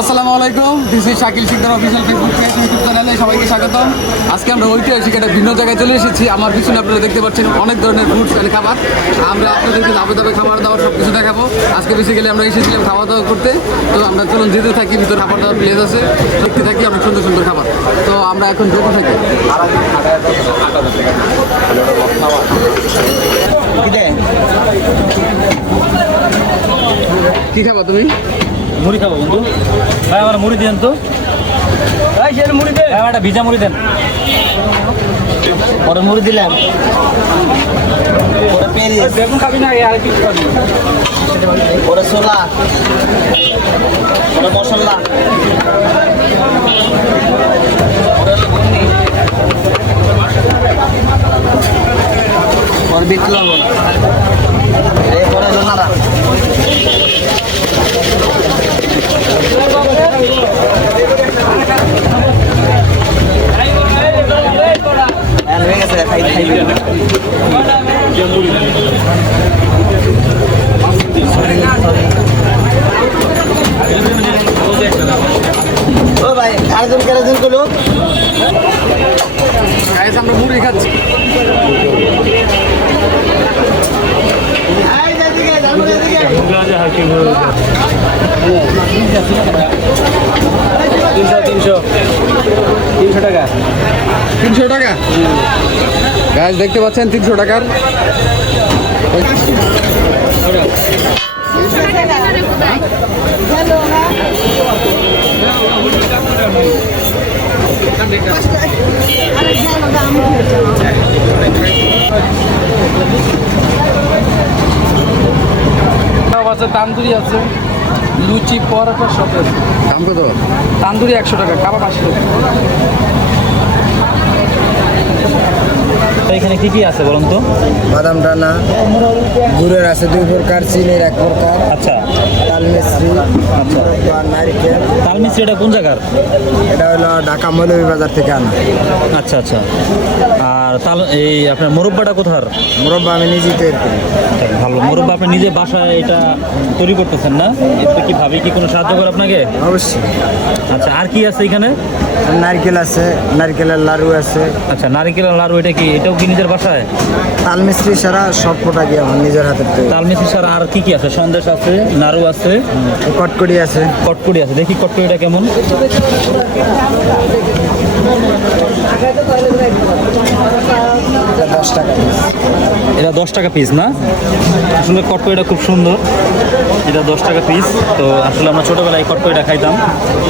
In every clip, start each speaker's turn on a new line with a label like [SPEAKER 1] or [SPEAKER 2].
[SPEAKER 1] আসসালামু আলাইকুম। This is Shakil Sikdar official Facebook page YouTube চ্যানেলে সবাইকে স্বাগতম। আজকে আমরা ঐতিহাসিক একটা ভিন্ন জায়গায় চলে এসেছি। আমার পিছনে আপনারা দেখতে পাচ্ছেন অনেক ধরনের ফুডস অ্যান্ড খাবার। আমরা আপনাদেরকে দাবে দাবে খাবার দাবার সব কিছু দেখাবো। আজকে বেসিক্যালি আমরা এসেছিলাম খাওয়া দাওয়া করতে। তো আমরা চলুন যেতে থাকি, ভিতরে খাবার দাবার প্লেস আছে। দেখতে থাকি অনেক সুন্দর সুন্দর খাবার। তো আমরা এখন যেতে থাকি। কি খাবা তুমি?
[SPEAKER 2] মুড়ি খাব বন্ধু। ভাই আমার মুড়ি দেন তো। ভাই সে মুড়ি দেন ভাই একটা ভিজা মুড়ি দেন।
[SPEAKER 3] পরে মুড়ি দিলাম।
[SPEAKER 2] বেগুন খাবি না আর কিছু খাবি।
[SPEAKER 3] পরে ছোলা। পরে মশলা। লবণ। এরপরে নাড়া হয়ে আরেকজন কেরেজন করল?
[SPEAKER 1] আমরা মুড়ি খাচ্ছি।
[SPEAKER 2] তিনশো তিনশো তিনশো টাকা।
[SPEAKER 1] তিনশো টাকা গাছ দেখতে পাচ্ছেন তিনশো টাকার।
[SPEAKER 2] সব আছে তান্দুরি আছে লুচি পরোটা সব আছে।
[SPEAKER 1] দাম কত?
[SPEAKER 2] তান্দুরি একশো টাকা কাবাব আশি টাকা। এখানে কি কি আছে বলুন তো?
[SPEAKER 3] বাদাম ডানা গুড়ের আছে দুই প্রকার চিনির এক প্রকার
[SPEAKER 2] আচ্ছা।
[SPEAKER 3] তাল মিশ্রি
[SPEAKER 2] আচ্ছা।
[SPEAKER 3] নারিকেল।
[SPEAKER 2] তাল মিস্ত্রি এটা কোন জায়গার?
[SPEAKER 3] এটা হলো ঢাকা মৌলভীবাজার থেকে আনা।
[SPEAKER 2] আচ্ছা আচ্ছা। আর তাল এই আপনার মুরব্বাটা কোথার?
[SPEAKER 3] মুরব্বা আমি নিজেই তৈরি করি।
[SPEAKER 2] ভালো মুরব্বা আপনি নিজে বাসায় এটা তৈরি করতেছেন না? এতে কি ভাবি কি কোনো সাহায্য করে আপনাকে?
[SPEAKER 3] অবশ্যই।
[SPEAKER 2] আচ্ছা আর কি আছে এখানে?
[SPEAKER 3] নারকেল আছে নারকেলের লাড়ু আছে।
[SPEAKER 2] আচ্ছা নারিকেল লাড়ু এটা কি? এটাও কি নিজের বাসায়?
[SPEAKER 3] তাল মিশ্রি ছাড়া সব প্রোডাক্টই আমার নিজের হাতের তৈরি।
[SPEAKER 2] তাল মিষ্টি ছাড়া আর কি কি আছে? সন্দেশ আছে নাড়ু আছে।
[SPEAKER 3] কটকড়ি আছে।
[SPEAKER 2] কটকড়ি আছে দেখি কটকড়িটা কেমন।
[SPEAKER 3] দশ টাকা
[SPEAKER 2] এটা দশ টাকা পিস না? আসলে কটকড়িটা খুব সুন্দর। এটা দশ টাকা পিস তো আসলে আমরা ছোটোবেলায় এই কটকড়িটা খাইতাম।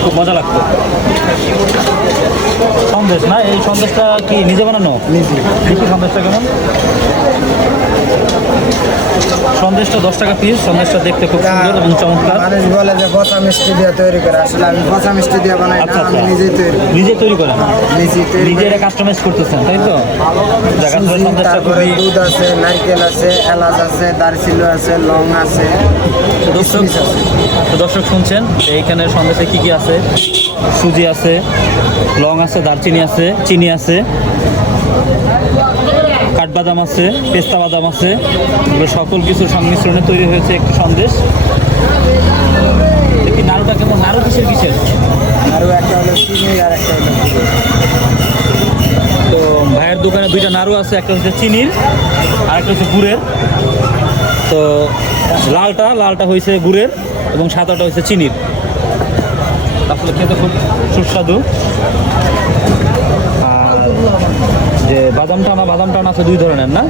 [SPEAKER 2] খুব মজা লাগতো। সন্দেশ না? এই সন্দেশটা কি নিজে বানানো?
[SPEAKER 3] নিজে।
[SPEAKER 2] সন্দেশটা কেমন? সন্দেশটা দশ টাকা পিস সন্দেশটা দেখতে খুব সুন্দর এবং চমৎকার।
[SPEAKER 3] মানুষ বলে যে পচা মিষ্টি দিয়ে তৈরি করে আসলে আমি পচা মিষ্টি দিয়ে বানাই না
[SPEAKER 2] আচ্ছা
[SPEAKER 3] আমি
[SPEAKER 2] আচ্ছা।
[SPEAKER 3] নিজেই তৈরি
[SPEAKER 2] নিজে তৈরি করেন?
[SPEAKER 3] নিজেই তৈরি
[SPEAKER 2] নিজে এটা কাস্টমাইজ করতেছেন তাই তো?
[SPEAKER 3] তারপরে দুধ আছে নারকেল আছে এলাচ আছে দারচিনি আছে লং আছে
[SPEAKER 2] দর্শক দর্শক শুনছেন এইখানে সন্দেশে কি কি আছে? সুজি আছে লং আছে দারচিনি আছে চিনি আছে। কাঠবাদাম আছে পেস্তা বাদাম আছে এগুলো সকল কিছুর সংমিশ্রণে তৈরি হয়েছে একটি সন্দেশ। দেখি নাড়ুটা কেমন? নাড়ু কিসের কিসের
[SPEAKER 3] আরও একটা হলো চিনি আর একটা হলো
[SPEAKER 2] তো ভাইয়ের দোকানে দুইটা নাড়ু আছে একটা হচ্ছে চিনির আর একটা হচ্ছে গুড়ের। তো লালটা লালটা হয়েছে গুড়ের এবং সাদাটা হয়েছে চিনির। আসলে খেতে খুব সুস্বাদু। আর বাদাম টানা বাদাম টানা আছে দুই ধরনের, না?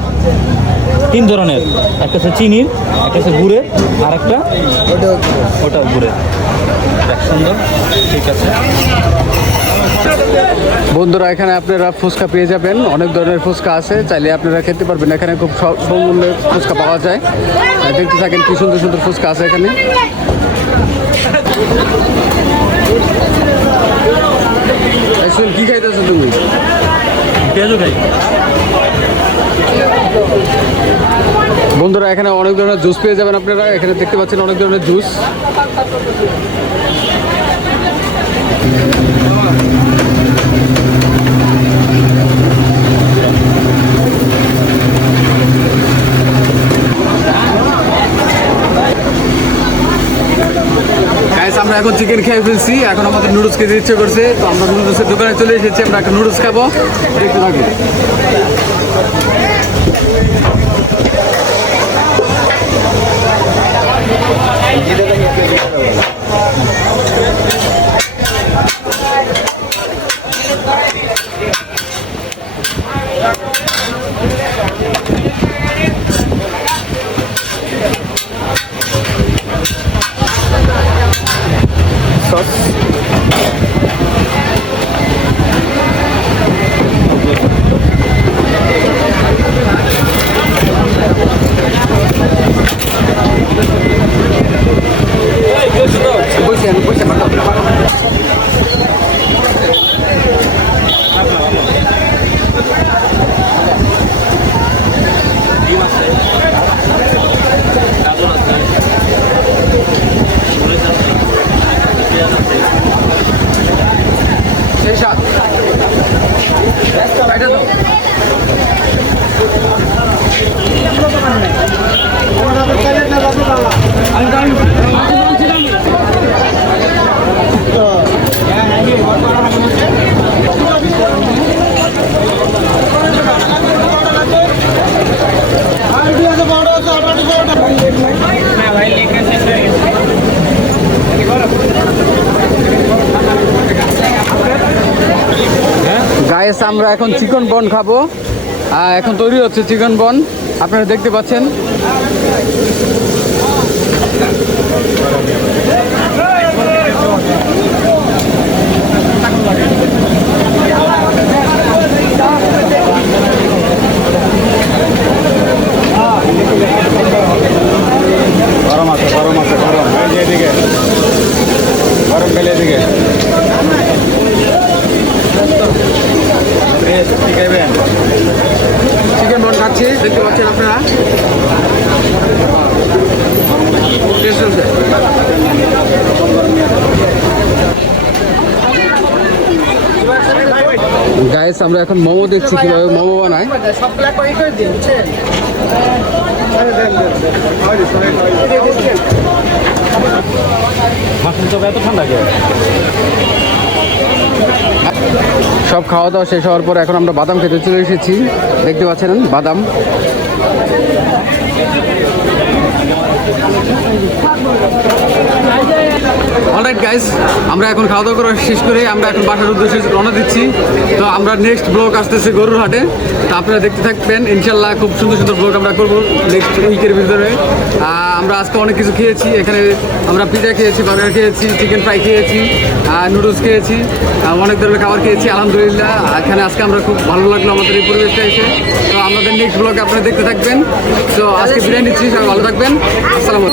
[SPEAKER 2] তিন ধরনের। একটা হচ্ছে চিনির একটা হচ্ছে গুড়ের আর একটা ওটা গুড়ের সুন্দর। ঠিক আছে।
[SPEAKER 1] বন্ধুরা, এখানে আপনারা ফুচকা পেয়ে যাবেন। অনেক ধরনের ফুচকা আছে, চাইলে আপনারা খেতে পারবেন। এখানে খুব স্বল্প মূল্যে ফুচকা পাওয়া যায়। দেখতে থাকেন কি সুন্দর সুন্দর ফুচকা আছে এখানে। কি
[SPEAKER 2] পেঁয়াজও খাই।
[SPEAKER 1] বন্ধুরা, এখানে অনেক ধরনের জুস পেয়ে যাবেন আপনারা। এখানে দেখতে পাচ্ছেন অনেক ধরনের জুস গাইস আমরা এখন চিকেন খেয়ে ফেলছি। এখন আমাদের নুডলস খেতে ইচ্ছে করছে। তো আমরা নুডলসের দোকানে চলে এসেছি, আমরা একটা নুডলস খাব। দেখতে থাকি। বসে গায়েস আমরা এখন চিকন বন খাব। এখন তৈরি হচ্ছে চিকন বন। আপনারা দেখতে পাচ্ছেন
[SPEAKER 3] গরম আছে গরম আছে গরম এই যে এদিকে গরম গেলে এদিকে খাইবেন
[SPEAKER 1] চিকেন বন খাচ্ছি দেখতে পাচ্ছেন আপনারা টেস্ট হচ্ছে গাইস আমরা এখন মোমো দেখছি কীভাবে মোমো বানায়। সব খাওয়া দাওয়া শেষ হওয়ার পর এখন আমরা বাদাম খেতে চলে এসেছি। দেখতে পাচ্ছেন বাদাম। অলরাইট গাইস আমরা এখন খাওয়া দাওয়া করা শেষ করে আমরা এখন বাসার উদ্দেশ্যে রওনা দিচ্ছি। তো আমরা নেক্সট ব্লগ আসতেছে গরুর হাটে। তো আপনারা দেখতে থাকবেন ইনশাল্লাহ খুব সুন্দর সুন্দর ব্লগ আমরা করব নেক্সট উইকের ভিতরে। আমরা আজকে অনেক কিছু খেয়েছি, এখানে আমরা পিজা খেয়েছি বার্গার খেয়েছি চিকেন ফ্রাই খেয়েছি নুডলস খেয়েছি অনেক ধরনের খাবার খেয়েছি, আলহামদুলিল্লাহ। এখানে আজকে আমরা খুব ভালো লাগল আমাদের এই পরিবেশটা এসে। তো আমাদের নেক্সট ব্লগ আপনারা দেখতে থাকবেন। তো আজকে বিরিয়ানি নিচ্ছি, সবাই ভালো থাকবেন। আসসালামু